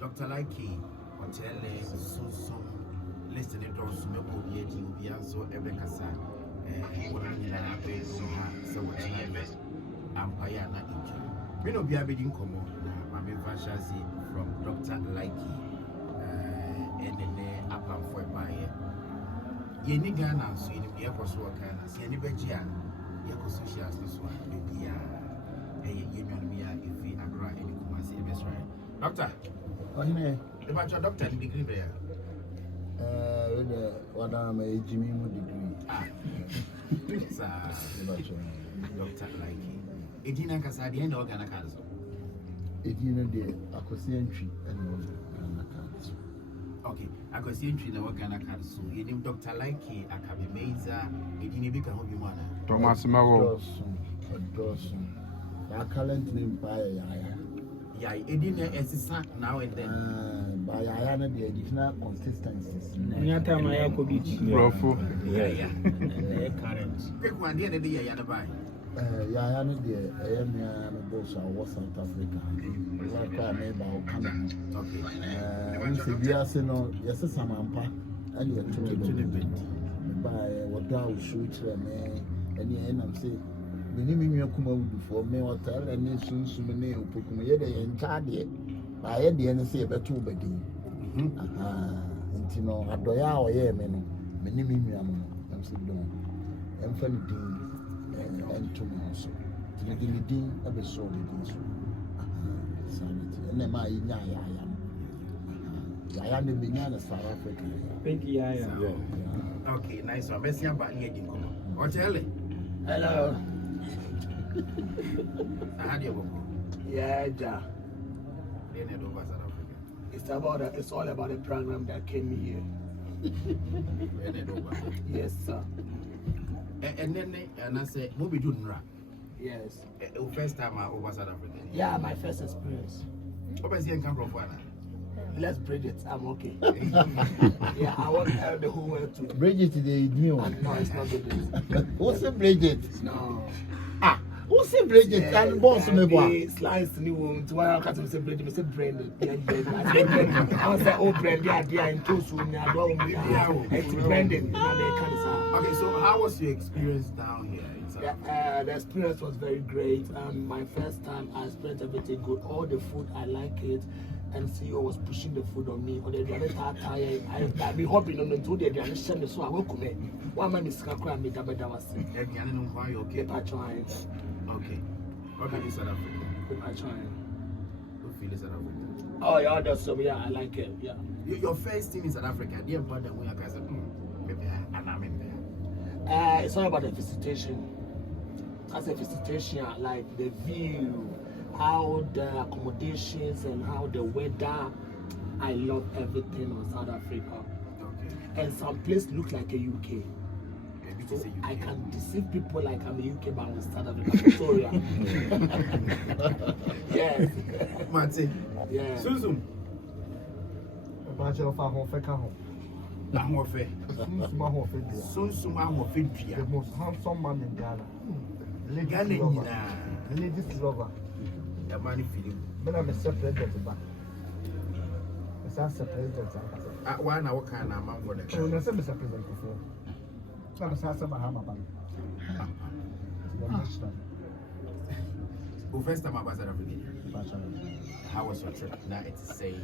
DR.LIKEE, OTAALE, SUMSUM, listening to us, maybe also every casa. What I mean, I pay so what I invest. Empire na injury. We no be a big income. My main fantasy from DR.LIKEE. And then up and for by ye ni Ghana so ye ni ekoso Ghana so ye ni beji a ye ko socials so a be bia ye nwan bia efi Accra eni Kumasi e best right doctor Onne the batch doctor degree there with the what am a Jimmy degree sir DR.LIKEE edina kasa de end Ghana card so edina de akosi entry and Ghana card. Okay, I can see entry in the Ghana card so you name DR.LIKEE Akabe Meza edina bi ka ho bi mo ana Thomas Mawo Dawson. My current name by Yaya. Yeah, edina esisa now and then By Yaya the additional consistencies. Nyata maya ko bi Brofo. yeah current. quick one there the ya na buy Yaya no the AM boss of South Africa. Like I neighbor Canada. okay We say we are saying yes samampa and you to the bit. By what I will shoot me and the end I'm saying many kuma before me hotel and SUMSUM ne OPOKU ye dey en charge ba ye dey en say beto bedi nti no adoya o ye me no many nua no I'm saying don em fa ni din en to me so ti di din abeso di din so sanity and ma yi nya ya ne me nya na South Africa Thank you, yeah. okay nice one best about here di kono OTAALE Hello. I had your book Yeah, ja. then it over South Africa It's all about the program that came here. then it over Yes, sir. and then and I say mo be do nra Yes. first time over South Africa Yeah, my first experience. what was here come from for Let's bridge it. I'm okay. Yeah, I want the whole world to. Bridget the new No, it's not good. what's the Bridget No. what's the Bridget and boss me boy Slice new one. To why I can't say Bridget, I say Brandon. I was like, oh, Brandon, yeah, and two soon. I don't know. It's Brandon. okay so how was your experience down here in South Africa? The experience was very great. My first time, I experienced everything good. All the food, I like it. And CEO was pushing the food on me. Or the tired. I be hopping on the two days. I send the so I will come in. One man is crying me that was Okay. I trying. Okay. What did you South Africa? I trying. What feel is South Africa? Oh yeah, that's so yeah, I like it. Yeah. Your first team in South Africa, dear brother, when I said, maybe I'm in there. It's all about the visitation. As a visitation, like the view, how the accommodations and how the weather. I love everything on South Africa. Okay. And some place look like a UK. Maybe So to say I UK. can deceive people like I'm a UK man with South Africa, Victoria. Yes. Martin. Yeah. SUMSUM. Bunch of our home home. I'm more fair. SUMSUM, I'm more The fair. most handsome man in Ghana. Ghana, Ladies lover. Ladies lover. the money feeling. Then I'm a president back. Mr. President. One hour can I'm on the Oh, no, Mr. President before. So I'm Mr. Mahama. Well, first time I was South Africa. How was your trip? Now it's saying.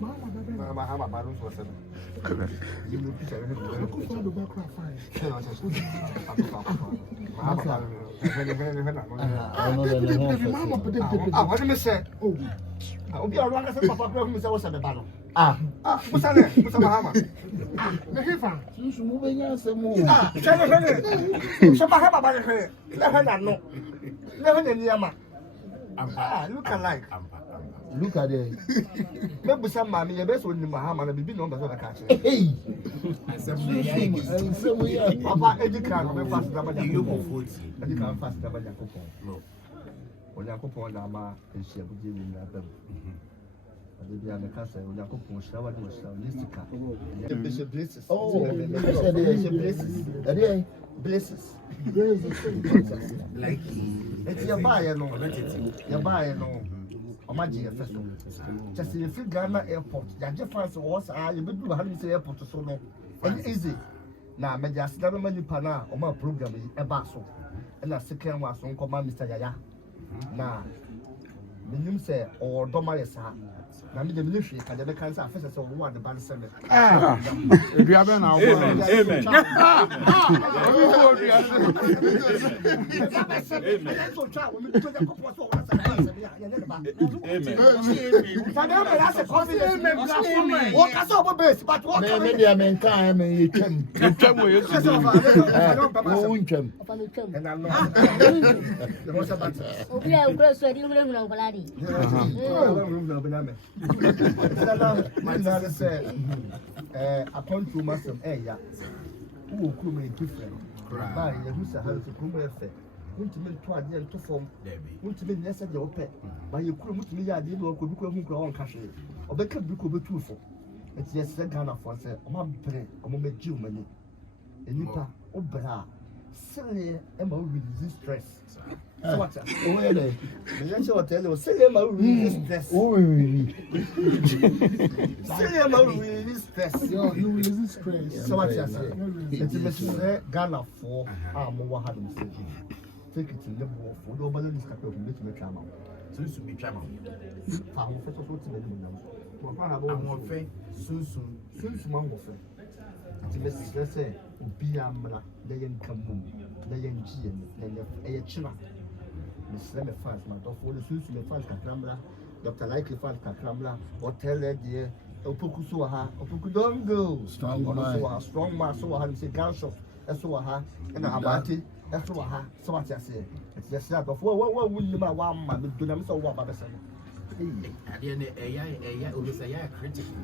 Mahama Barons was you will be what did you say? Oh, I'll be around as a papa. Was at the battle. What's that? What's Mahama? The Hifa. you moving as a move So Mahama about her. Let her know. Never the Yama. Look alike. look at it Maybe some mammy, your best one in Mahama, and be known as a catcher. hey And so we are Papa, Eddie can't fast the you go food. Eddie can't fast the Yakupo. No. When Yakupo and Ama is she would give in them. They are the castle, when Yakupo shower was a Bishop Blesses. oh Blesses. Like It's your buyer, no. Your buyer, no. Oma GFS no. Just if you Ghana airport, ya je fans was you be do have say airport so no. And easy. Na me just never many pana oma program e ba so. And na second one so nko ma Mr. Yaya. Na minim say or do ma yesa. Na me de me hwe ka de be kan say afese say wo wan de ban send. Eduabe na wo. Amen. Upon two months of air, who could make different? By who's a house of Kuma effect. Ultimate to again to form, ultimate necessary or pet. But you couldn't me, I did not could go on cash. Or better be could be truthful. It's yes, a gun of once, a man pray, a moment Jew money. And you pa, Obra, silly, Emma resist stress. So what's that? Oh, the answer will tell you, silly, Emma resist stress. Oh, silly, Emma resist stress. You resist stress. So what's that? It's a Ghana for more had him saying. Take it in the war for nobody is capable of making a trauma. So to be travel. I will fetch what's in the room. I'm more fair. Soon. Since one will fail. Let's say, be a man, they ain't come boom, they ain't G, then a china. Miss Lemmy fans, my dog, for the Susan, the fans, Kakramla, DR.LIKEE fans, Kakramla, or tell her, dear, OPOKU Suaha, OPOKU don't go. Strong man, so I say, gunshot, Suaha, and a Habati. That's what so much I say. It's just that of what would you my one man do them so what about the same? At the end, AI always say, yeah, critical.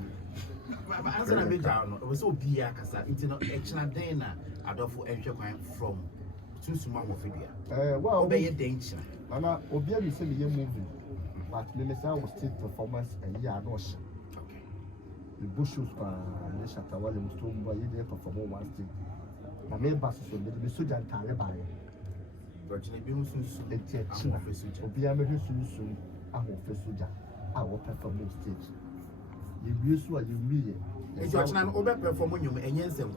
But as I made down, it was so beer, because it's not extra dana. I don't for entry from too small of India. Well, obey a danger. And I obey the movie, but Minister was still performance and yeah, no. Okay. The bushes for the Shatawali Muslim, but you didn't perform one thing. My main bus is the Suja and Taliban. But you be soon, it's a chin of a suit. Obiame soon, I will face Suja. I will perform on stage. You use what you really. It's not an over performing you and yes, and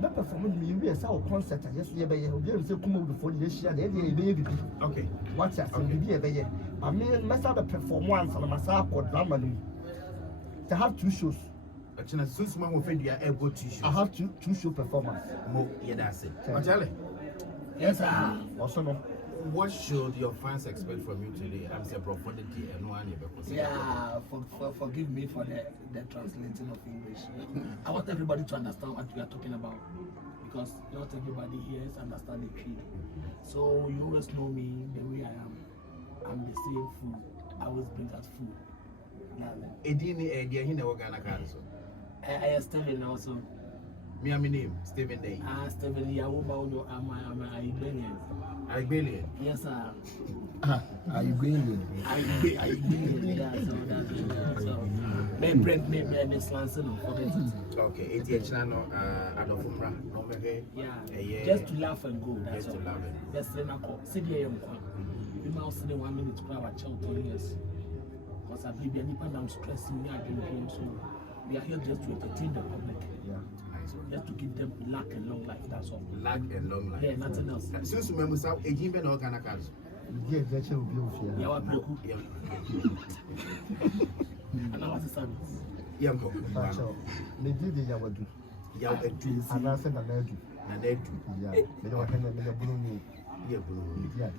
not performing me, we are our concert. Yes, we are come over before this year. Baby. Okay. What's that? Be a baby. I mean, must have a performance on a massage or drama. To have two shows. Actually, since one will feed you able to show. I have two show performance. More, yeah, that's it. Majale. Yes, sir. Also, no. What should your fans expect from you today? I'm saying profundity and one. Yeah, forgive me for the translating of English. I want everybody to understand what we are talking about because not everybody here understand the creed. So you always know me the way I am. I'm the same food. I always bring that food. I Steven also. Me and my name, Stephen Day. Stephen, I will bow your Iberian. Iberian? Yes, sir. Iberian. Okay, it's a channel, yeah, just to laugh and go. That's all. Just let me call. Sit here, we must see 1 minute to grab a child 10 years. Because I believe any now stressing me, I don't so we are here just to entertain the public. Yeah. Just to give them luck and long life, that's all. Luck and long life. Yeah, nothing else. Since you remember, a Jimmy or Ganacas. Yeah, that's your view. Yeah, what Poku? And I was the service. Yeah, they did the Yawadu. Yawadu. And I said, and they do. Yeah, they don't have a blue. Yeah, blue. Yeah,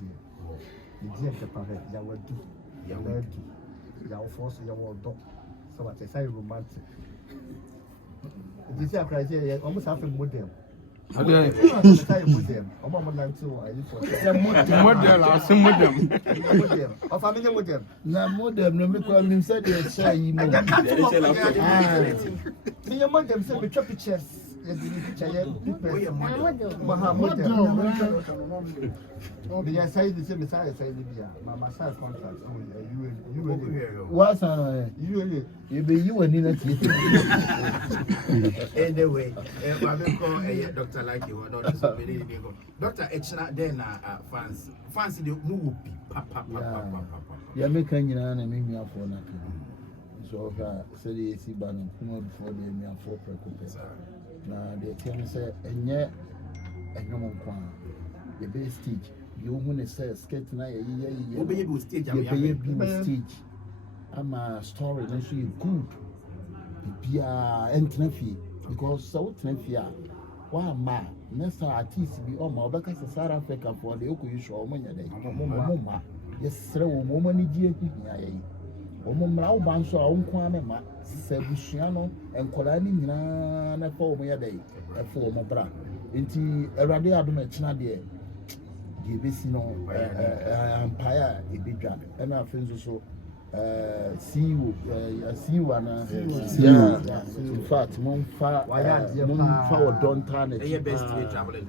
the dear Capare, Yawadu. Yawadu. Yaw force your dog. So what I say romantic. This is a criteria almost half a model. Okay. Model. I'm not too. I use for model or some modem. Model. Of a million model. Na modem no me call him say dey share you know. The model say we chop pictures. Yes, the picture here. Model. The side the same side Libya. My side contract. You What's on you be you and in Anyway, I'm calling Dr. Likey or not. Dr. Echna then fans the movie. Yeah, make a and make me up for nothing. So, said the AC ban before they me up for precompensation. Now, they tell me, say, and yet, and no one quan. The best stage. You want to say, skate now, you be stage. I'm a story, and she good. Be and Tneffy, because so Tneffia. Why, ma, next artist be on my back as a South Africa for the Oku show on your day. Mamma, yes, sir, woman, dear, woman, now bounce our own quamma, Sebusiano, and Colani Nana for me a day, a former bra. Into a radia China dear. The Bissino Empire, a big job, and our friends also. See you, in fact, Monfa don't turn it. Best way traveling.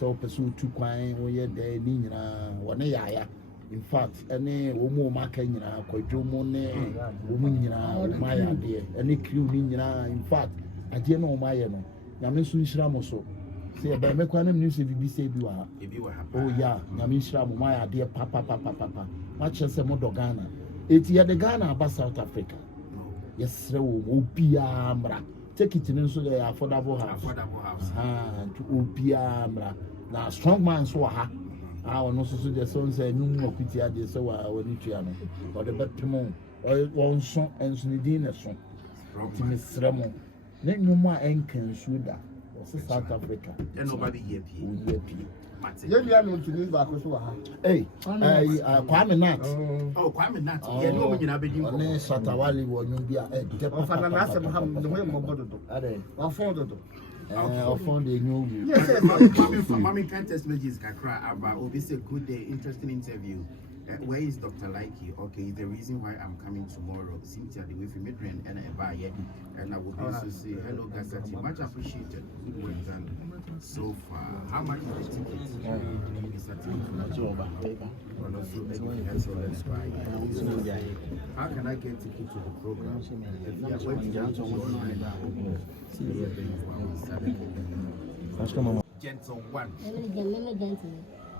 So, pursue 2 coin, we are there, Nina, 1 year. In fact, any woman marking, quite Jomone, woman, my idea, any crew, in fact, I didn't know my own. Yamin Shramoso. Say, by Mequanum news if you say you are. Oh, yeah, Yamin Shram, my idea, papa. Much as a model Ghana. It's here the Ghana about South Africa. Yes, sir, Opiamra. Take it in so the affordable house. To Opiamra. Now, strong man so ha. I will not so the sons say, no more pity at the so I will need to know. But the Batman, or one son and Snidina son. To Miss Ramon. Let no more Enken Suda. South Africa. Nobody here. Yeah, no to this back. Hey, Kwame Nat. Oh, Kwame Nat. Yeah, no, when you have been on Shatawali, will be a I found a new. Mommy can't test messages, Kakra, about obviously a good day, interesting interview. Where is Dr. Likee? Okay, the reason why I'm coming tomorrow, Cynthia, the way for me and I and I will also say hello, Gasati. Much appreciated. Good work done so far. How much is the ticket? How can I get ticket to the program? Gentle one.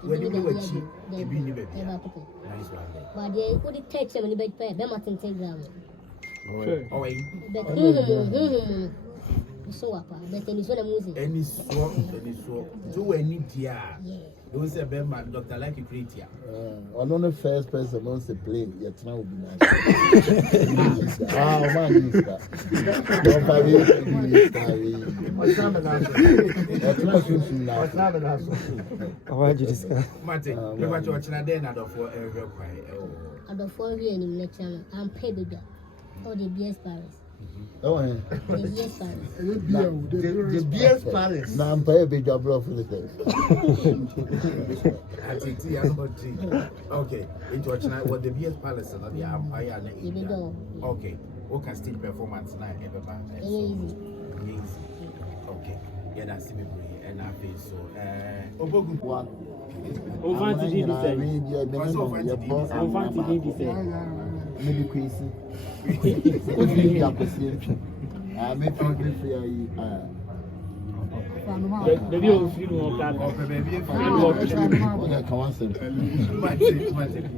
When you were cheap, you be nice one. But they put it text them in the bed, Telegram. Oh, So, but then it's what I'm using. any swap, do any dear. Don't say, Bema, Dr. Likee create here. On the first person wants to play, yet now will be nice. Man, what's Martin, you want to watch another for every cry. Out of 4 years in the channel, I'm paid the job. Or the BS Paris. Oh, The BS Paris. The BS Paris. now I'm paying a big job for the day. Okay, into watch now what the BS Palace and the Empire. Even though. Okay, okay, still performance now, everybody. Easy. Okay, yeah, that's me. And I feel so. OPOKU. Over to the Maybe crazy. Maybe I'm crazy. I may be free. Maybe you'll feel more bad.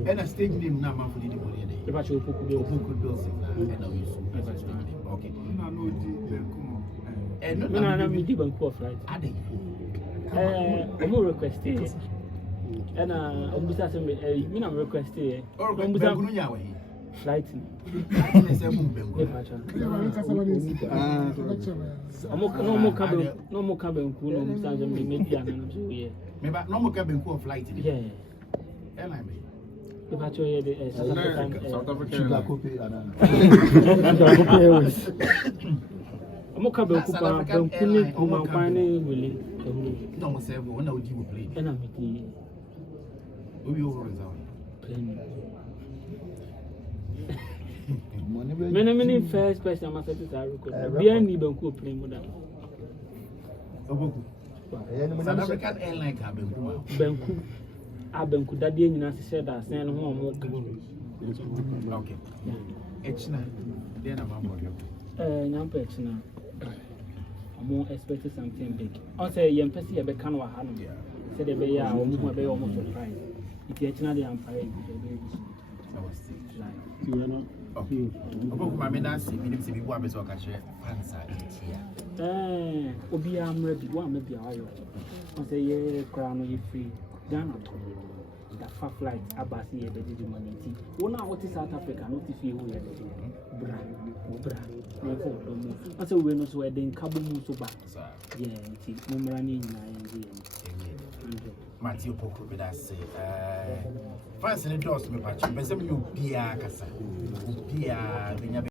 And I stayed him now for the money. The batch of OPOKU BILSON. Okay. And no, I'm deep and cough, right? I'm more requested. And I'm requested. Flight. No more cabin, maybe I'm no more cabin flight. Yeah. Airline. The batch of South African. I'm not coming to Kuma, really. No, say, when I would you play. And I'm We'll be over many first person, I must say, I record. Behind me, don't go playing with them. South African airline cabin. Benku, Abenku, that day, you said, I send home more. Okay. Echina, then I'm on board. Nyampa echina. Omo expect something big. On say yem pesi e be kan wa ha no. Say de be ya omo be almost surprise. It echina de ampa e be OPOKU mama na si mi nim se bi bo abeso ka hye fansa etia. Obi amra bi wa ma bi ayo. On say ye kra no ye free. Ghana to. The far flight abasi ye be di money ti. Wona what is South Africa no ti fi wo ye bra. No for do mo. On say we no so e den kabo mu so ba. Yeah, ti mo mra ni nyina ye Mati OPOKU be da say fansa ne dos me pa chi be se me obi a kasa. Obi a